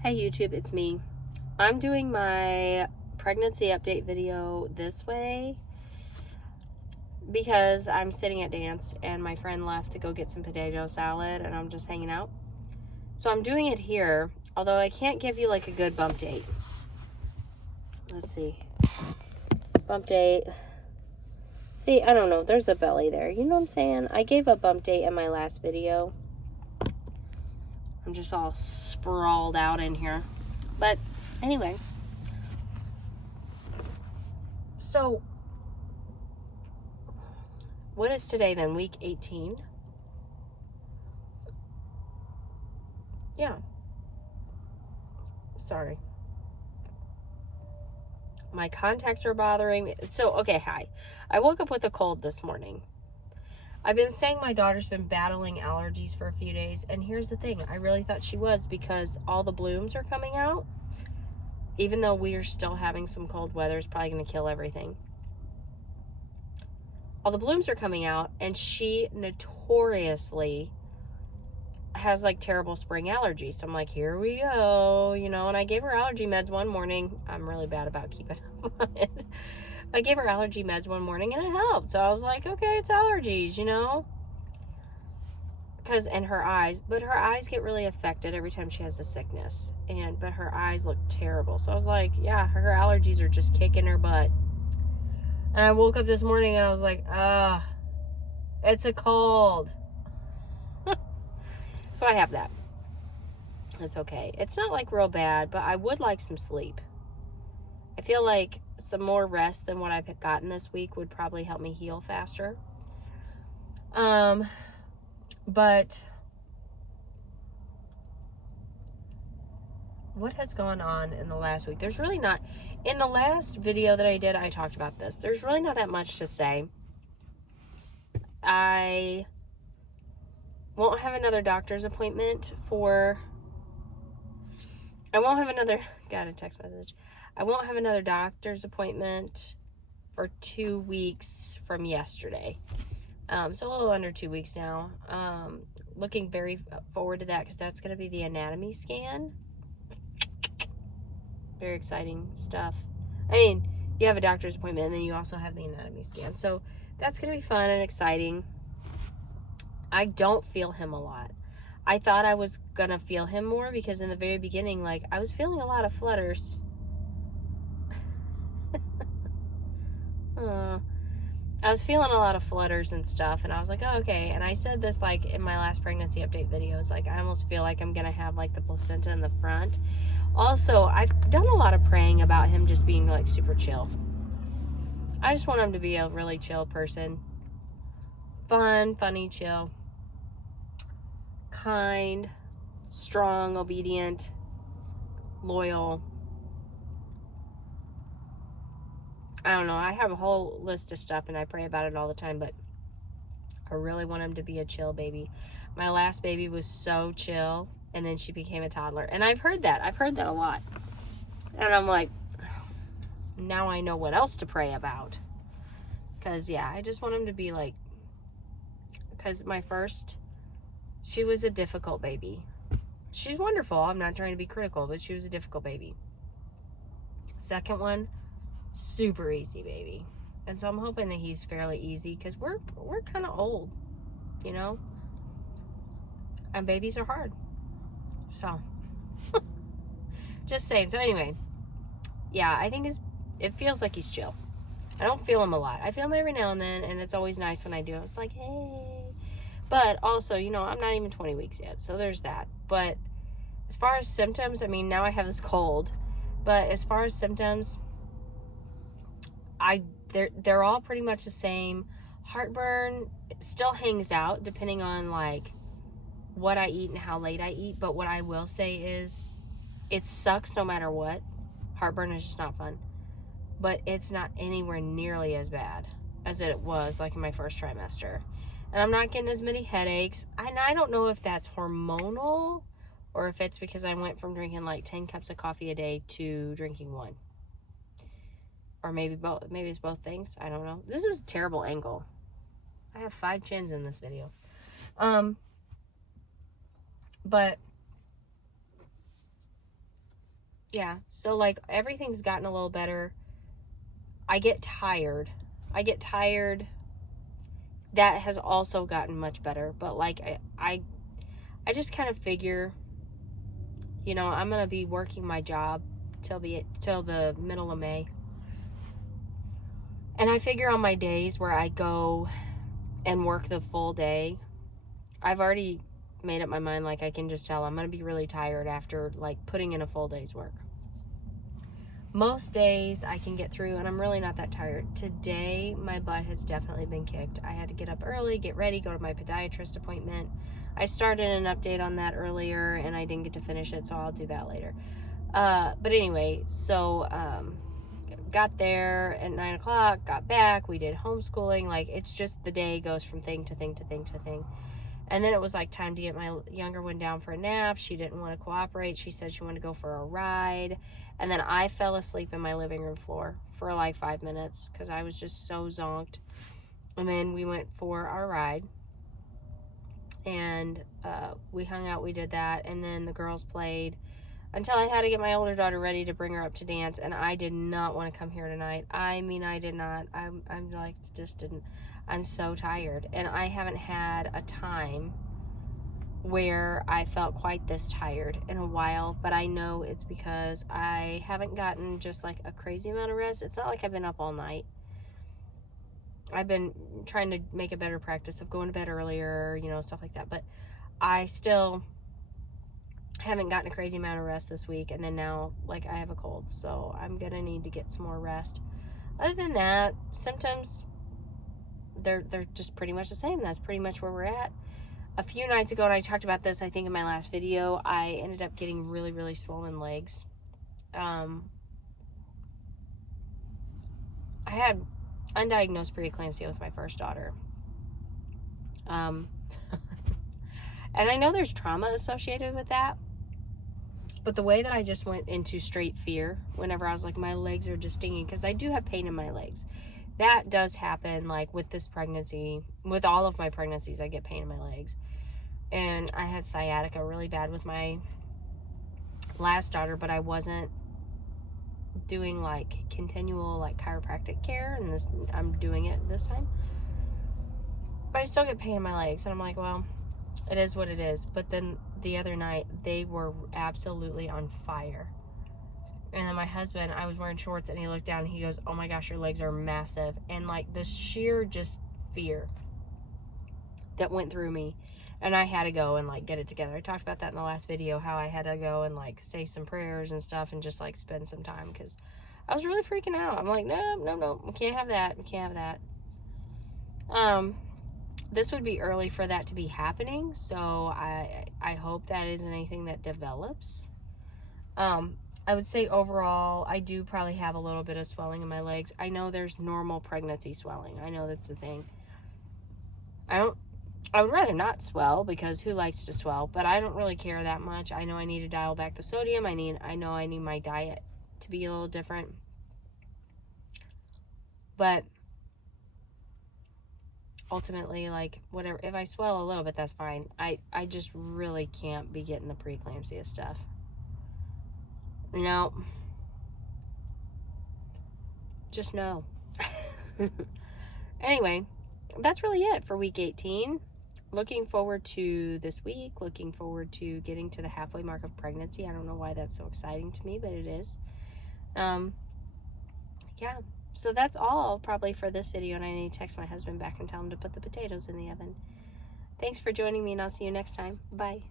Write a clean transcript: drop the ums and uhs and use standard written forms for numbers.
Hey YouTube, it's me. I'm doing my pregnancy update video this way because I'm sitting at dance and my friend left to go get some potato salad and I'm just hanging out. So I'm doing it here, although I can't give you like a good bump date. Let's see. Bump date. See, I don't know. There's a belly there. You know what I'm saying? I gave a bump date in my last video. I'm just all sprawled out in here. But anyway, so what is today then? Week 18? Yeah. Sorry. My contacts are bothering me. So, okay, hi. I woke up with a cold this morning. I've been saying my daughter's been battling allergies for a few days, and here's the thing. I really thought she was because all the blooms are coming out. Even though we are still having some cold weather, it's probably going to kill everything. All the blooms are coming out, and she notoriously has like terrible spring allergies. So I'm like, here we go, you know. And I gave her allergy meds one morning. I'm really bad about keeping up on it. I gave her allergy meds one morning and it helped. So I was like, okay, it's allergies, you know. And her eyes get really affected every time she has a sickness. But her eyes look terrible. So I was like, yeah, her allergies are just kicking her butt. And I woke up this morning and I was like, it's a cold. So I have that. It's okay. It's not like real bad, but I would like some sleep. I feel like some more rest than what I've gotten this week would probably help me heal faster. But what has gone on in the last week? There's really not, in the last video that I did, I talked about this. There's really not that much to say. I won't have another doctor's appointment got a text message. I won't have another doctor's appointment for 2 weeks from yesterday. So a little under 2 weeks now. Looking very forward to that because that's going to be the anatomy scan. Very exciting stuff. I mean, you have a doctor's appointment and then you also have the anatomy scan. So that's going to be fun and exciting. I don't feel him a lot. I thought I was going to feel him more because in the very beginning, like, I was feeling a lot of flutters. I was feeling a lot of flutters and stuff, and I was like, oh, okay. And I said this, like, in my last pregnancy update videos, like, I almost feel like I'm going to have, like, the placenta in the front. Also, I've done a lot of praying about him just being, like, super chill. I just want him to be a really chill person. Fun, funny, chill. Kind, strong, obedient, loyal. I don't know. I have a whole list of stuff and I pray about it all the time, but I really want him to be a chill baby. My last baby was so chill and then she became a toddler. And I've heard that a lot. And I'm like, now I know what else to pray about. Because, yeah, I just want him to be like, because my first, she was a difficult baby. She's wonderful. I'm not trying to be critical, but she was a difficult baby. Second one, super easy baby. And so I'm hoping that he's fairly easy because we're kind of old, you know? And babies are hard. So, just saying. So anyway, yeah, I think it feels like he's chill. I don't feel him a lot. I feel him every now and then, and it's always nice when I do. It's like, hey. But also, you know, I'm not even 20 weeks yet, so there's that. But as far as symptoms, I mean, now I have this cold. But as far as symptoms, they're all pretty much the same. Heartburn still hangs out depending on, like, what I eat and how late I eat. But what I will say is it sucks no matter what. Heartburn is just not fun. But it's not anywhere nearly as bad as it was, like, in my first trimester. And I'm not getting as many headaches. And I don't know if that's hormonal or if it's because I went from drinking, like, 10 cups of coffee a day to drinking 1. Or maybe both. Maybe it's both things. I don't know. This is a terrible angle. I have 5 chins in this video. But yeah, so like everything's gotten a little better. I get tired. That has also gotten much better, but like I just kind of figure, you know, I'm gonna be working my job till the middle of May, and I figure on my days where I go and work the full day, I've already made up my mind, like I can just tell I'm gonna be really tired after like putting in a full day's work. Most days I can get through and I'm really not that tired. Today, my butt has definitely been kicked. I had to get up early, get ready, go to my podiatrist appointment. I started an update on that earlier and I didn't get to finish it, so I'll do that later. But anyway, so got there at 9 o'clock, got back, we did homeschooling. Like, it's just the day goes from thing to thing to thing to thing. And then it was like time to get my younger one down for a nap. She didn't want to cooperate. She said she wanted to go for a ride. And then I fell asleep in my living room floor for like 5 minutes because I was just so zonked. And then we went for our ride. And we hung out, we did that. And then the girls played until I had to get my older daughter ready to bring her up to dance. And I did not want to come here tonight. I mean, I did not. I'm like, just didn't. I'm so tired, and I haven't had a time where I felt quite this tired in a while, but I know it's because I haven't gotten just like a crazy amount of rest. It's not like I've been up all night. I've been trying to make a better practice of going to bed earlier, you know, stuff like that, but I still haven't gotten a crazy amount of rest this week, and then now, like, I have a cold, so I'm gonna need to get some more rest. Other than that, symptoms, they're just pretty much the same. That's pretty much where we're at. A few nights ago, and I talked about this, I think, in my last video, I ended up getting really, really swollen legs. I had undiagnosed preeclampsia with my first daughter. And I know there's trauma associated with that, but the way that I just went into straight fear whenever I was like, my legs are just stinging, because I do have pain in my legs. That does happen, like, with this pregnancy. With all of my pregnancies, I get pain in my legs. And I had sciatica really bad with my last daughter, but I wasn't doing, like, continual, like, chiropractic care, and this, I'm doing it this time. But I still get pain in my legs, and I'm like, well, it is what it is. But then the other night, they were absolutely on fire. And then my husband, I was wearing shorts, and he looked down and he goes, oh my gosh, your legs are massive. And like the sheer just fear that went through me, and I had to go and like get it together. I talked about that in the last video, how I had to go and like say some prayers and stuff and just like spend some time, because I was really freaking out. I'm like, no, we can't have that. We can't have that. This would be early for that to be happening, so I hope that isn't anything that develops. I would say overall, I do probably have a little bit of swelling in my legs. I know there's normal pregnancy swelling. I know that's the thing. I would rather not swell, because who likes to swell? But I don't really care that much. I know I need to dial back the sodium. I know I need my diet to be a little different. But ultimately, like, whatever, if I swell a little bit, that's fine. I just really can't be getting the preeclampsia stuff. No. Just no. Anyway, that's really it for week 18. Looking forward to this week. Looking forward to getting to the halfway mark of pregnancy. I don't know why that's so exciting to me, but it is. Yeah. So that's all probably for this video, and I need to text my husband back and tell him to put the potatoes in the oven. Thanks for joining me, and I'll see you next time. Bye.